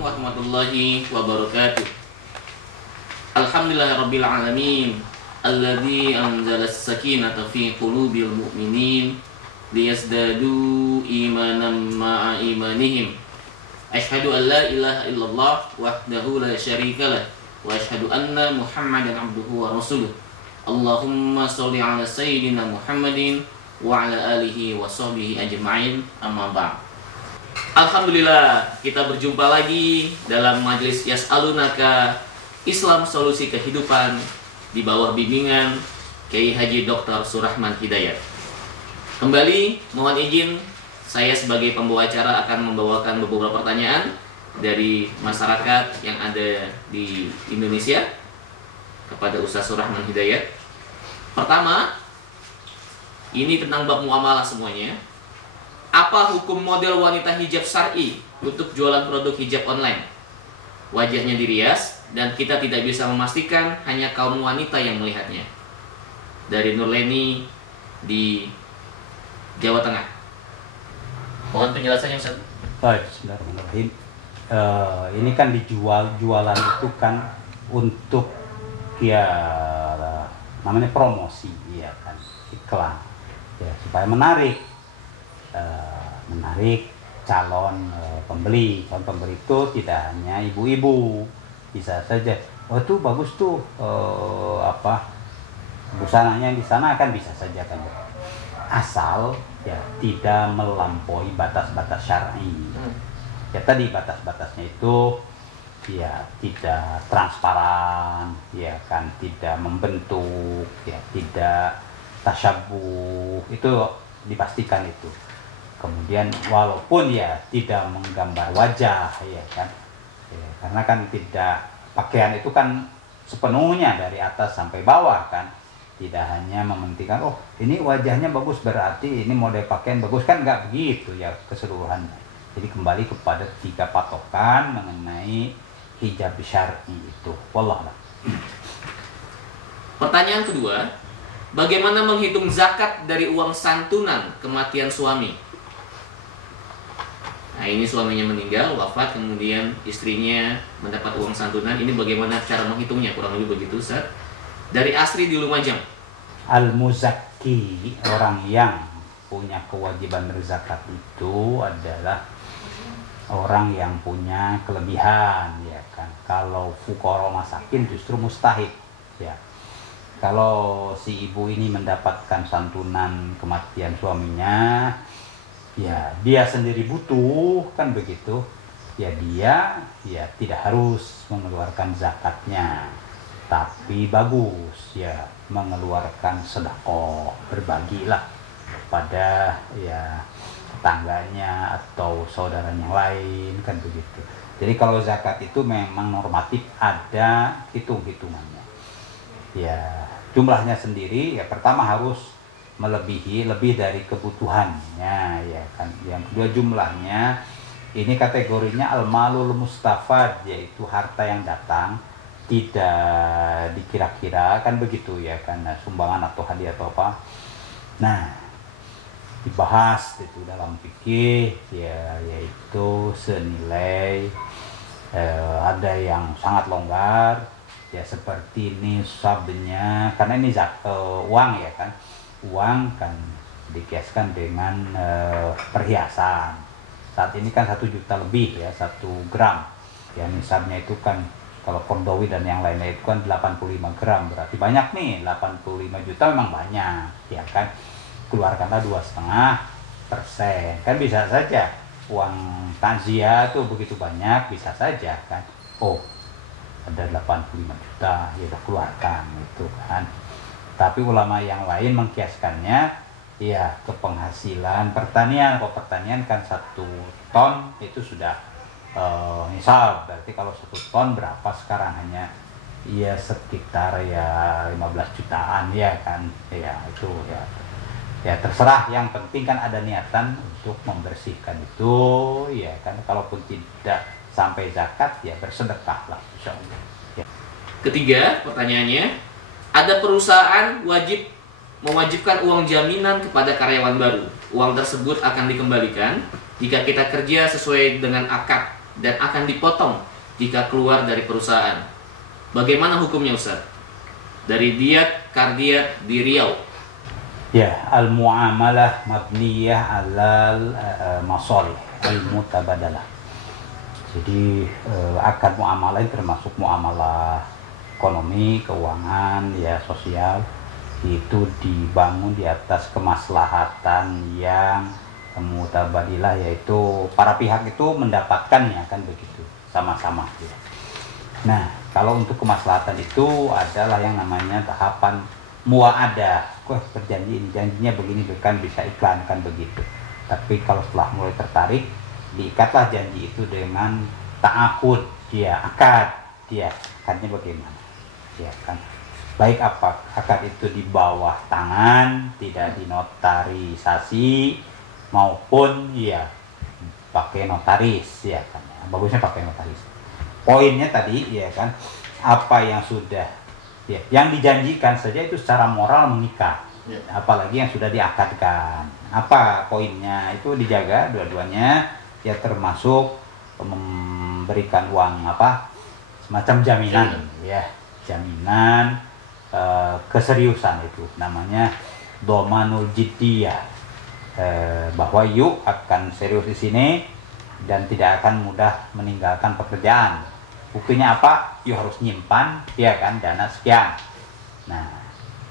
warahmatullahi wabarakatuh. Alhamdulillahirabbil alamin, alladzi anzala as-sakinata fi qulubil mu'minin liyazdadu imanan ma'a imanihim. Asyhadu an la ilaha illallah wahdahu la syarikalah wa asyhadu anna Muhammadan abduhu wa rasuluh. Allahumma sholli ala sayyidina Muhammadin wa ala alihi wa sahbihi ajma'in, amma ba'd. Alhamdulillah, kita berjumpa lagi dalam majelis Yas'alunaka Islam Solusi Kehidupan di bawah bimbingan Kiai Haji Dr. Surahman Hidayat. Kembali mohon izin, saya sebagai pembawa acara akan membawakan beberapa pertanyaan dari masyarakat yang ada di Indonesia kepada Ustaz Surahman Hidayat. Pertama, ini tentang bab muamalah semuanya. Apa hukum model wanita hijab syar'i untuk jualan produk hijab online? Wajahnya dirias dan kita tidak bisa memastikan, hanya kaum wanita yang melihatnya. Dari Nurleni di Jawa Tengah. Mohon penjelasannya, Ustaz. Baik, bismillahirrahmanirrahim. Ini kan jualan itu kan untuk ya namanya promosi, ya kan, iklan, ya supaya menarik calon pembeli. Calon pembeli itu tidak hanya ibu-ibu, bisa saja, oh tuh bagus tuh busananya di sana, kan bisa saja kan, asal ya tidak melampaui batas-batas syar'i. Ya tadi batas-batasnya itu ya tidak transparan, ya kan, tidak membentuk, ya tidak tasyabuh, itu dipastikan itu. Kemudian walaupun ya tidak menggambar wajah, ya kan, ya, karena kan tidak, pakaian itu kan sepenuhnya dari atas sampai bawah kan, tidak hanya mementingkan oh ini wajahnya bagus berarti ini model pakaian bagus, kan nggak begitu ya keseluruhannya. Jadi kembali kepada 3 patokan mengenai hijab syar'i itu. Wallah. Pertanyaan kedua, bagaimana menghitung zakat dari uang santunan kematian suami? Nah, ini suaminya meninggal, wafat, kemudian istrinya mendapat uang santunan. Ini bagaimana cara menghitungnya? Kurang lebih begitu, Ustaz. Dari Asri di Lumajang. Al-Muzakki, orang yang punya kewajiban berzakat itu adalah orang yang punya kelebihan, ya kan. Kalau fuqara masakin justru mustahik, ya. Kalau si ibu ini mendapatkan santunan kematian suaminya, ya dia sendiri butuh, kan begitu, ya dia ya tidak harus mengeluarkan zakatnya, tapi bagus ya mengeluarkan sedekah, berbagilah pada ya tetangganya atau saudara yang lain, kan begitu. Jadi kalau zakat itu memang normatif ada hitung-hitungannya. Ya jumlahnya sendiri ya pertama harus melebihi lebih dari kebutuhannya, ya kan. Yang kedua jumlahnya, ini kategorinya al-malul mustafad, yaitu harta yang datang tidak dikira-kira, kan begitu ya kan, sumbangan atau hadiah atau apa. Nah, dibahas itu dalam fikih ya, yaitu senilai ada yang sangat longgar ya, seperti nisabnya, karena ini uang, ya kan. Uang kan dikiaskan dengan perhiasan. Saat ini kan 1 juta lebih ya, 1 gram. Ya nisabnya itu kan kalau kondowi dan yang lainnya itu kan 85 gram. Berarti banyak nih, 85 juta memang banyak, ya kan. Keluarkanlah 2,5%. Kan bisa saja uang takziah tuh begitu banyak, bisa saja kan. Oh, ada 85 juta, ya udah keluarkan itu kan. Tapi ulama yang lain mengkiaskannya ya ke penghasilan pertanian. Kalau pertanian kan 1 ton itu sudah nisab. Berarti kalau 1 ton berapa sekarang? Hanya ya sekitar ya 15 jutaan, ya kan. Ya itu ya terserah, yang penting kan ada niatan untuk membersihkan itu, ya kan. Kalaupun tidak sampai zakat ya bersedekahlah, insyaallah. Ya. Ketiga, pertanyaannya, ada perusahaan mewajibkan uang jaminan kepada karyawan baru. Uang tersebut akan dikembalikan jika kita kerja sesuai dengan akad dan akan dipotong jika keluar dari perusahaan. Bagaimana hukumnya Ustaz? Dari Diyat Kardiat di Riau. Ya, al-muamalah mabniyah alal masalih al-mutabadalah. Jadi akad muamalah termasuk muamalah ekonomi, keuangan, ya sosial, itu dibangun di atas kemaslahatan yang mutabadilah, yaitu para pihak itu mendapatkannya, kan begitu, sama-sama ya. Nah, kalau untuk kemaslahatan itu adalah yang namanya tahapan mua'adah. Berjanji ini, janjinya begini, kan bisa iklan, kan begitu. Tapi kalau setelah mulai tertarik, diikatlah janji itu dengan ta'akud, dia akad, dia akadnya bagaimana, ya kan. Baik apa akad itu di bawah tangan, tidak dinotarisasi, maupun ya pakai notaris, ya kan. Bagusnya pakai notaris. Poinnya tadi, ya kan, apa yang sudah, ya, yang dijanjikan saja itu secara moral mengikat, ya. Apalagi yang sudah diakadkan. Apa poinnya? Itu dijaga dua-duanya, ya, termasuk memberikan uang apa, semacam jaminan, ya, jaminan keseriusan, itu namanya domanul jiddiyah, bahwa yuk akan serius di sini dan tidak akan mudah meninggalkan pekerjaan. Buktinya apa? Yuk harus nyimpan, ya kan, dana sekian. Nah,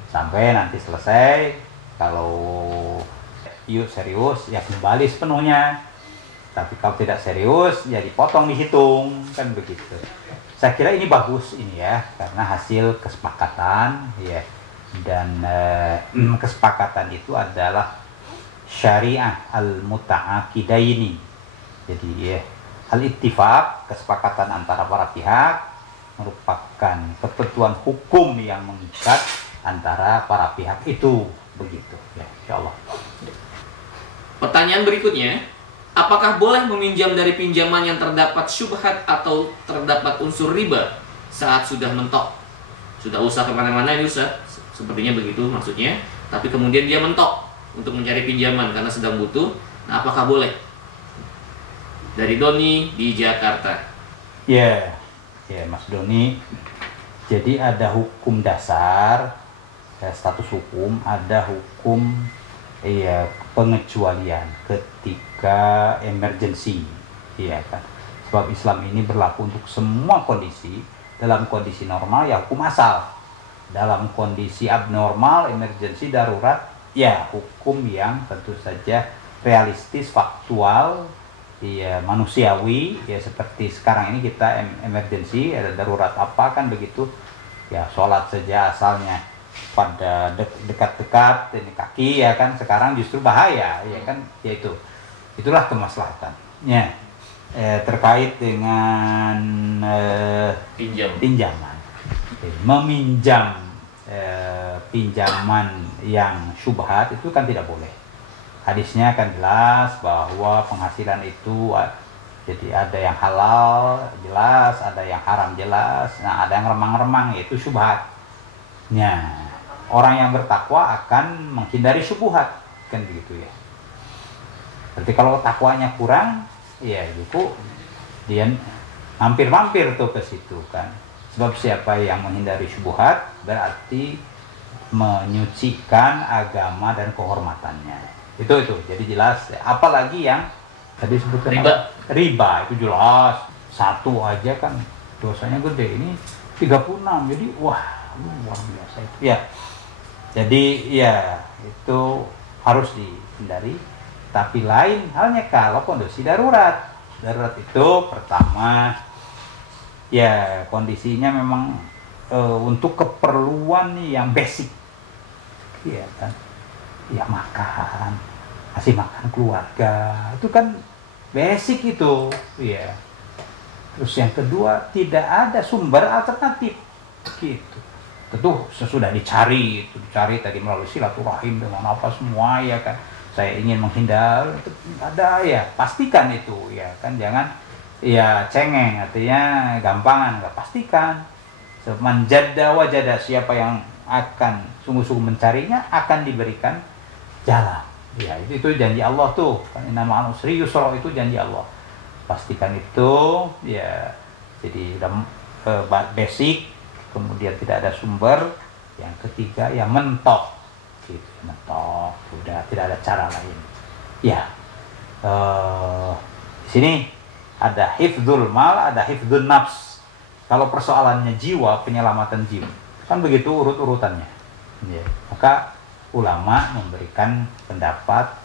sampai nanti selesai, kalau yuk serius, ya kembali sepenuhnya. Tapi kalau tidak serius, ya dipotong, dihitung, kan begitu. Saya kira ini bagus ini ya, karena hasil kesepakatan, ya. Dan kesepakatan itu adalah syariah al-muta'aqidaini. Jadi ya, al-ittifaq, kesepakatan antara para pihak, merupakan ketentuan hukum yang mengikat antara para pihak itu, begitu ya, insyaallah. Pertanyaan berikutnya, apakah boleh meminjam dari pinjaman yang terdapat syubhat atau terdapat unsur riba saat sudah mentok? Sudah usaha kemana-mana ini Ustaz, sepertinya begitu maksudnya, tapi kemudian dia mentok untuk mencari pinjaman karena sedang butuh. Nah, apakah boleh? Dari Doni di Jakarta. Ya, Mas Doni. Jadi ada hukum dasar, status hukum, ada hukum pengecualian ketika emergency, ya kan. Sebab Islam ini berlaku untuk semua kondisi. Dalam kondisi normal ya hukum asal, dalam kondisi abnormal, emergency, darurat, ya hukum yang tentu saja realistis, faktual, ya manusiawi, ya seperti sekarang ini kita emergency, ada darurat apa, kan begitu ya, sholat saja asalnya pada dekat-dekat ini kaki, ya kan, sekarang justru bahaya, ya kan, yaitu itulah kemaslahatannya terkait dengan pinjaman, meminjam pinjaman yang syubhat itu kan tidak boleh. Hadisnya kan jelas bahwa penghasilan itu jadi ada yang halal jelas, ada yang haram jelas, nah ada yang remang-remang, yaitu syubhat. Nah, orang yang bertakwa akan menghindari syubhat, kan begitu ya. Berarti kalau takwanya kurang, ya itu dia mampir-mampir tuh ke situ kan. Sebab siapa yang menghindari syubhat berarti menyucikan agama dan kehormatannya. Itu jadi jelas. Apalagi yang tadi sebutkan riba itu jelas, satu aja kan dosanya gede, ini 36, jadi wah luar biasa itu ya. Jadi ya itu harus dihindari. Tapi lain halnya kalau kondisi darurat itu pertama ya kondisinya memang untuk keperluan yang basic, ya kan, ya makan, kasih makan keluarga, itu kan basic itu, ya. Terus yang kedua, tidak ada sumber alternatif, gitu. Tentu sesudah dicari tadi melalui silaturahim dengan apa semua, ya kan. Saya ingin menghindar, itu ada ya, pastikan itu, ya kan, jangan ya cengeng, artinya gampangan, nggak, pastikan. Manjada wajada, siapa yang akan sungguh-sungguh mencarinya akan diberikan jalan. Ya, itu janji Allah tuh. Kan nama usri yusra, itu janji Allah. pastikan itu ya. Jadi udah basic, kemudian tidak ada sumber. Yang ketiga ya mentok, gitu, mentok, udah tidak ada cara lain. Ya, di sini ada hifdzul mal, ada hifdzul nafs. Kalau persoalannya jiwa, penyelamatan jiwa, kan begitu urut-urutannya. Ya. Maka ulama memberikan pendapat,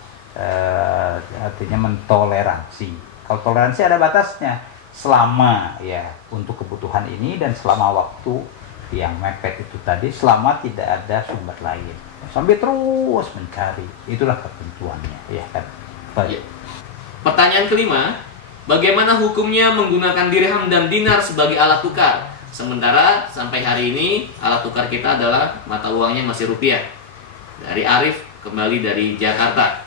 artinya mentoleransi. Kalau toleransi ada batasnya, selama ya untuk kebutuhan ini dan selama waktu yang mepet itu tadi, selama tidak ada sumber lain, sampai terus mencari, itulah ketentuannya, ya kan. Baik. Ya. Pertanyaan kelima, bagaimana hukumnya menggunakan dirham dan dinar sebagai alat tukar? Sementara sampai hari ini alat tukar kita adalah mata uangnya masih rupiah. Dari Arif kembali dari Jakarta.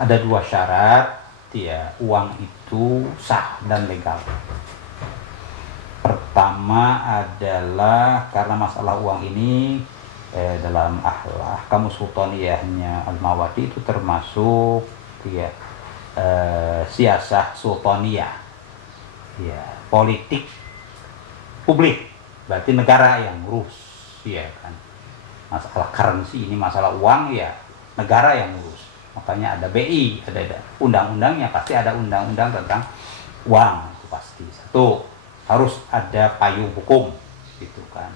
Ada dua syarat ya uang itu sah dan legal. Pertama adalah karena masalah uang ini dalam ahkamus sultaniyahnya Al-Mawardi itu termasuk ya siasah sultaniyah, ya politik publik, berarti negara yang ngurus, ya kan. Masalah currency ini, masalah uang ya negara yang ngurus. Makanya ada BI, ada undang-undangnya, pasti ada undang-undang tentang uang, itu pasti. Satu, harus ada payung hukum, gitu kan,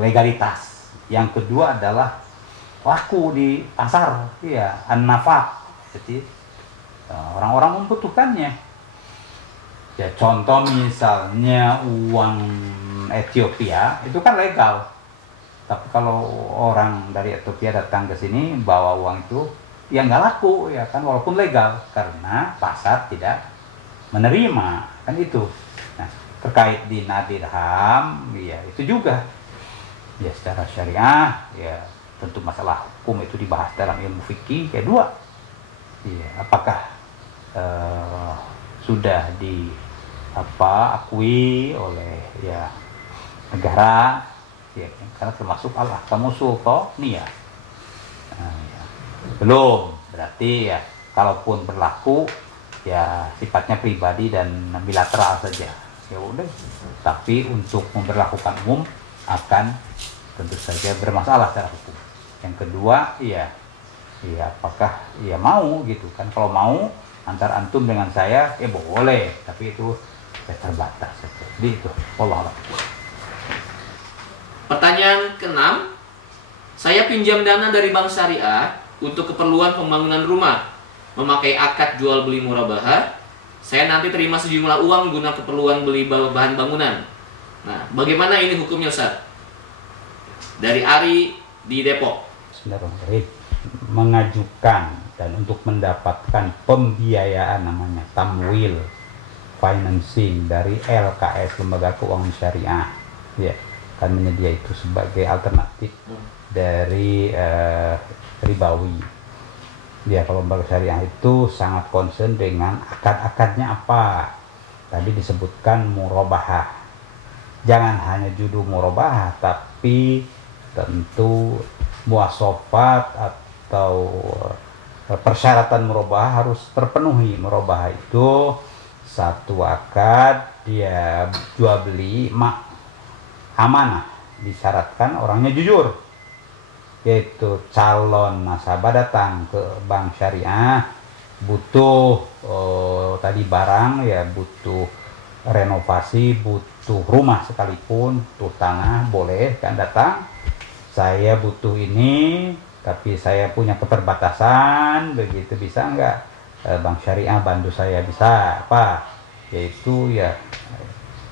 legalitas. Yang kedua adalah laku di pasar, ya, an-nafaq, jadi orang-orang membutuhkannya. Ya contoh misalnya uang Ethiopia itu kan legal, tapi kalau orang dari Ethiopia datang ke sini bawa uang itu ya nggak laku, ya kan, walaupun legal, karena pasar tidak menerima, kan itu. Nah, terkait dinar dirham, ya itu juga ya secara syariah, ya tentu masalah hukum itu dibahas dalam ilmu fikih. Kedua, ya apakah sudah akui oleh ya negara, ya karena termasuk al-ahkamus sultaniyah. Nah, ya. Belum, berarti ya kalaupun berlaku ya sifatnya pribadi dan bilateral saja, ya udah. Tapi untuk memberlakukan umum akan tentu saja bermasalah secara hukum. Yang kedua, ya apakah ya mau, gitu kan. Kalau mau antar antum dengan saya ya boleh, tapi itu ya terbatas. Jadi itu Allah. Pertanyaan keenam, saya pinjam dana dari bank syariah untuk keperluan pembangunan rumah, memakai akad jual beli murabahah. Saya nanti terima sejumlah uang guna keperluan beli bahan bangunan. Nah, bagaimana ini hukumnya, Ustaz? Dari Ari di Depok. Bismillahirrahmanirrahim. Mengajukan dan untuk mendapatkan pembiayaan namanya tamwil, financing dari LKS, Lembaga Keuangan Syariah, ya kan menyedia itu sebagai alternatif dari ribawi. Ya, kalau lembaga syariah itu sangat concern dengan akad-akadnya apa. Tadi disebutkan murabahah. Jangan hanya judul murabahah, tapi tentu muasofat atau persyaratan murabahah harus terpenuhi. Murabahah itu satu akad, dia jual beli amanah, disyaratkan orangnya jujur, yaitu calon nasabah datang ke bank syariah butuh tadi barang, ya butuh renovasi, butuh rumah sekalipun, butuh tanah, boleh kan datang, saya butuh ini tapi saya punya keterbatasan, begitu, bisa nggak bank syariah bantu saya? Bisa. Apa? Yaitu ya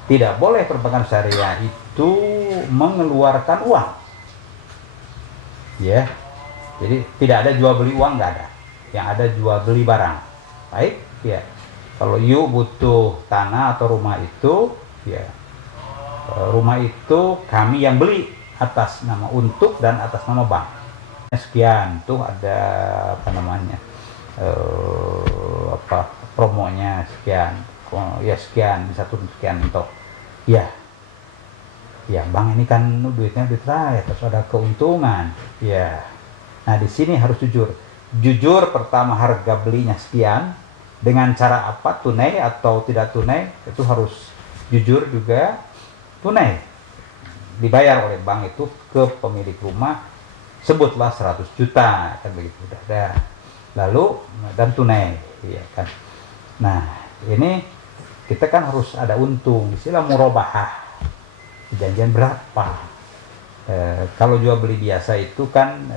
tidak boleh perbankan syariah itu mengeluarkan uang, ya. Jadi tidak ada jual beli uang, nggak ada. Yang ada jual beli barang. Baik, ya. Kalau you butuh tanah atau rumah itu, ya rumah itu kami yang beli atas nama untuk dan atas nama bank. Sekian tuh ada apa namanya promonya sekian, ya sekian bisa turun sekian untuk ya bank ini kan duitnya duit rakyat, terus ada keuntungan, ya. Nah di sini harus jujur pertama harga belinya sekian, dengan cara apa, tunai atau tidak tunai, itu harus jujur juga. Tunai dibayar oleh bank itu ke pemilik rumah, sebutlah 100 juta kan begitu, udah ada. Lalu dan tunai, ya kan. Nah ini kita kan harus ada untung, istilah murabahah, perjanjian berapa. Kalau jual beli biasa itu kan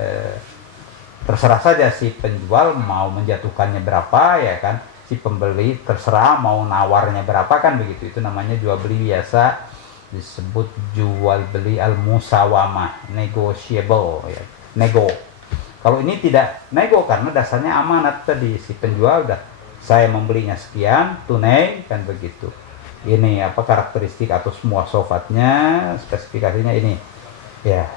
terserah saja si penjual mau menjatuhkannya berapa, ya kan, si pembeli terserah mau nawarnya berapa, kan begitu. Itu namanya jual beli biasa, disebut jual beli al-musawamah, negotiable, ya, nego. Kalau ini tidak nego karena dasarnya amanat tadi, si penjual udah, saya membelinya sekian tunai, kan begitu. Ini apa karakteristik atau semua sofatnya, spesifikasinya ini, ya.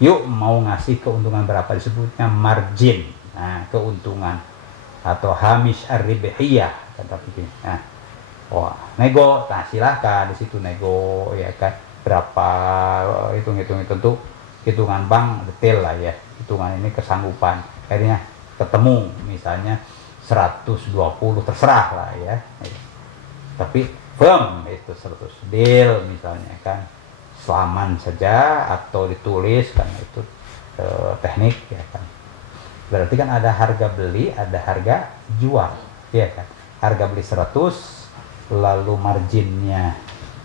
Yuk mau ngasih keuntungan berapa, disebutnya margin, nah keuntungan atau hamish ar-ribhiyah kata begini. Nah, nego, nah silahkan di situ nego, ya kan, berapa, hitung-hitung tentu hitungan bank detail lah ya, hitungan ini kesanggupan, akhirnya ketemu misalnya 120, terserah lah ya, tapi firm itu 100, deal misalnya kan, selaman saja atau ditulis kan, itu teknik, ya kan. Berarti kan ada harga beli, ada harga jual, ya kan. Harga beli 100, lalu marginnya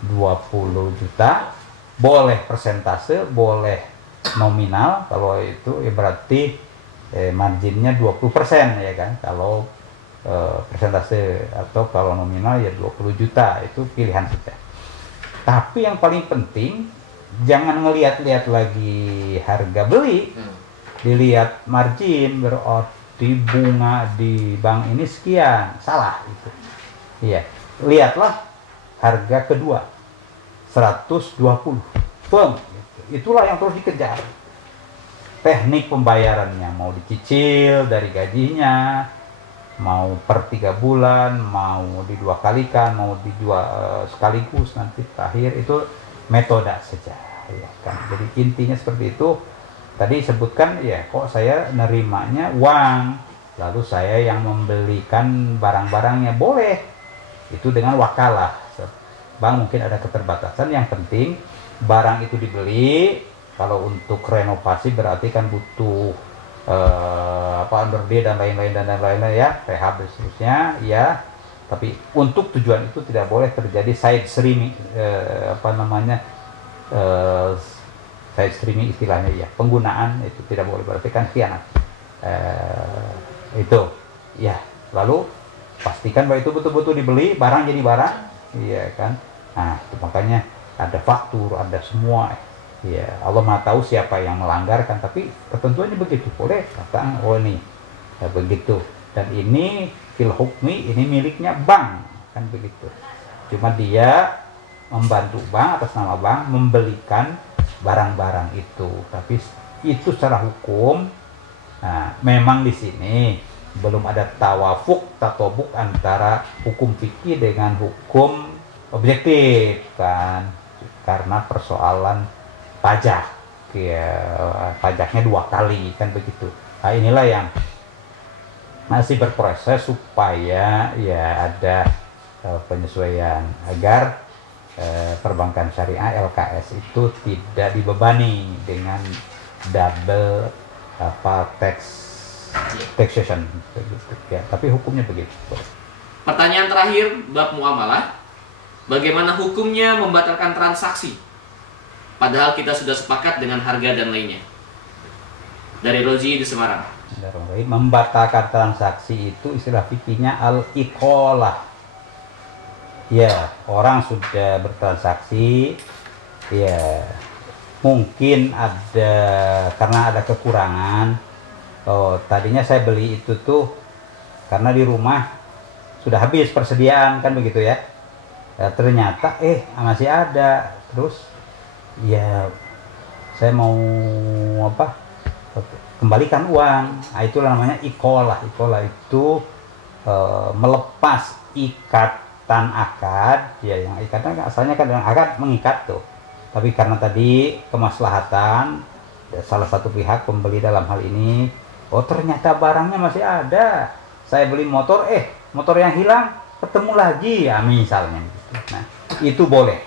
20 juta, boleh persentase, boleh nominal. Kalau itu ya berarti marginnya 20%, ya kan. Kalau persentase atau kalau nominal ya 20 juta, itu pilihan kita. Tapi yang paling penting jangan ngelihat-lihat lagi harga beli, dilihat margin, berarti bunga di bank ini sekian, salah itu. Iya, lihatlah harga kedua 120, firm. Itulah yang terus dikejar. Teknik pembayarannya mau dicicil dari gajinya, mau per 3 bulan, mau di 2 kalikan, mau dijual sekaligus nanti terakhir, itu metode saja, ya kan. Jadi intinya seperti itu. Tadi sebutkan ya, kok saya nerimanya uang, lalu saya yang membelikan barang-barangnya, boleh itu dengan wakalah. Bank mungkin ada keterbatasan, yang penting barang itu dibeli. Kalau untuk renovasi berarti kan butuh under D dan lain-lain ya, PH dan seterusnya ya. Tapi untuk tujuan itu tidak boleh terjadi side streaming, side streaming istilahnya ya, penggunaan itu tidak boleh, berarti kan khianat. Itu ya. Lalu pastikan bahwa itu betul-betul dibeli, barang jadi barang, iya kan. Nah itu makanya ada faktur, ada semua. Ya, Allah Maha tahu siapa yang melanggarkan, tapi ketentuannya begitu, boleh kata, oh ini ya begitu, dan ini fil hukmi, ini miliknya bank, kan begitu. Cuma dia membantu bank atas nama bank membelikan barang-barang itu, tapi itu secara hukum. Nah, memang di sini belum ada tatobuk antara hukum fikih dengan hukum objektif, kan, karena persoalan pajak, ya, pajaknya 2 kali, kan begitu. Nah inilah yang masih berproses supaya ya ada penyesuaian agar perbankan syariah LKS itu tidak dibebani dengan double taxation, begitu ya. Tapi hukumnya begitu. Pertanyaan terakhir, bab muamalah. Bagaimana hukumnya membatalkan transaksi padahal kita sudah sepakat dengan harga dan lainnya? Dari Rozi di Semarang. Membatalkan transaksi itu istilah fikihnya al-iqalah. Ya, orang sudah bertransaksi, ya mungkin ada karena ada kekurangan. Oh, tadinya saya beli itu tuh karena di rumah sudah habis persediaan, kan begitu ya. Ternyata masih ada, terus ya saya mau kembalikan uang. Nah, itulah namanya iqalah. Iqalah itu melepas ikatan akad, ya, yang ikatan asalnya kan dengan akad mengikat tuh, tapi karena tadi kemaslahatan salah satu pihak pembeli dalam hal ini, oh ternyata barangnya masih ada, saya beli motor motor yang hilang ketemu lagi ya misalnya gitu. Nah itu boleh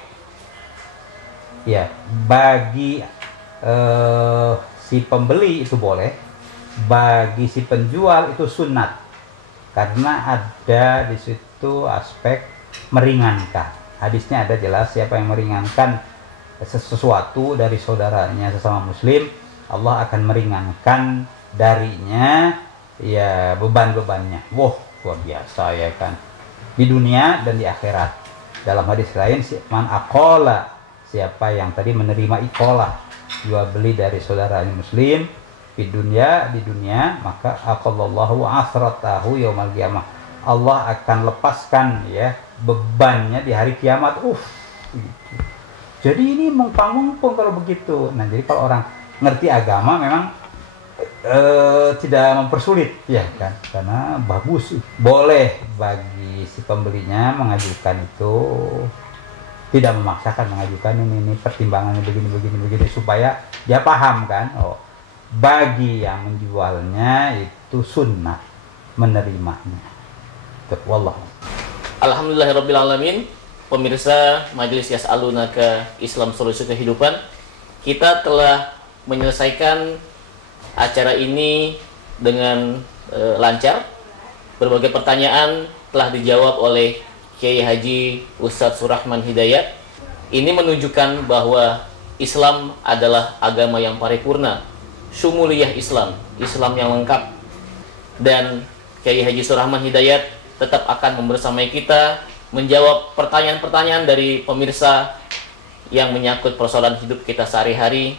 ya, bagi si pembeli itu boleh, bagi si penjual itu sunat karena ada di situ aspek meringankan. Hadisnya ada jelas, siapa yang meringankan sesuatu dari saudaranya sesama muslim, Allah akan meringankan darinya ya beban-bebannya. Wah, luar biasa ya kan, di dunia dan di akhirat. Dalam hadis lain, man aqala, siapa yang tadi menerima ikolah, jual beli dari saudaranya muslim di dunia, maka aqallallahu asratahu yaumal qiyamah, Allah akan lepaskan ya bebannya di hari kiamat. Jadi ini mengpang-mengpung kalau begitu. Nah, jadi kalau orang ngerti agama memang tidak mempersulit ya kan, karena bagus, boleh bagi si pembelinya mengajukan itu, tidak memaksakan mengajukan ini pertimbangannya begini supaya dia paham kan. Bagi yang menjualnya itu sunnah menerimanya. Wallah. Alhamdulillahirrabbilalamin. Pemirsa Majelis Yas'alunaka Islam Solusi Kehidupan, kita telah menyelesaikan acara ini dengan lancar. Berbagai pertanyaan telah dijawab oleh Kiai Haji Ustadz Surahman Hidayat. Ini menunjukkan bahwa Islam adalah agama yang paripurna, syumuliyah Islam, Islam yang lengkap. Dan Kiai Haji Surahman Hidayat tetap akan membersamai kita menjawab pertanyaan-pertanyaan dari pemirsa yang menyangkut persoalan hidup kita sehari-hari.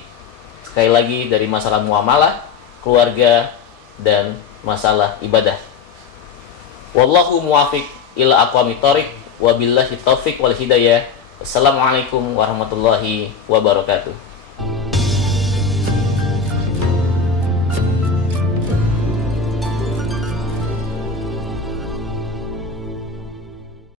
Sekali lagi dari masalah muamalah, keluarga, dan masalah ibadah. Wallahu muwafiq ila aqwamit thoriq, wabillahi taufiq wal hidayah. Wassalamualaikum warahmatullahi wabarakatuh.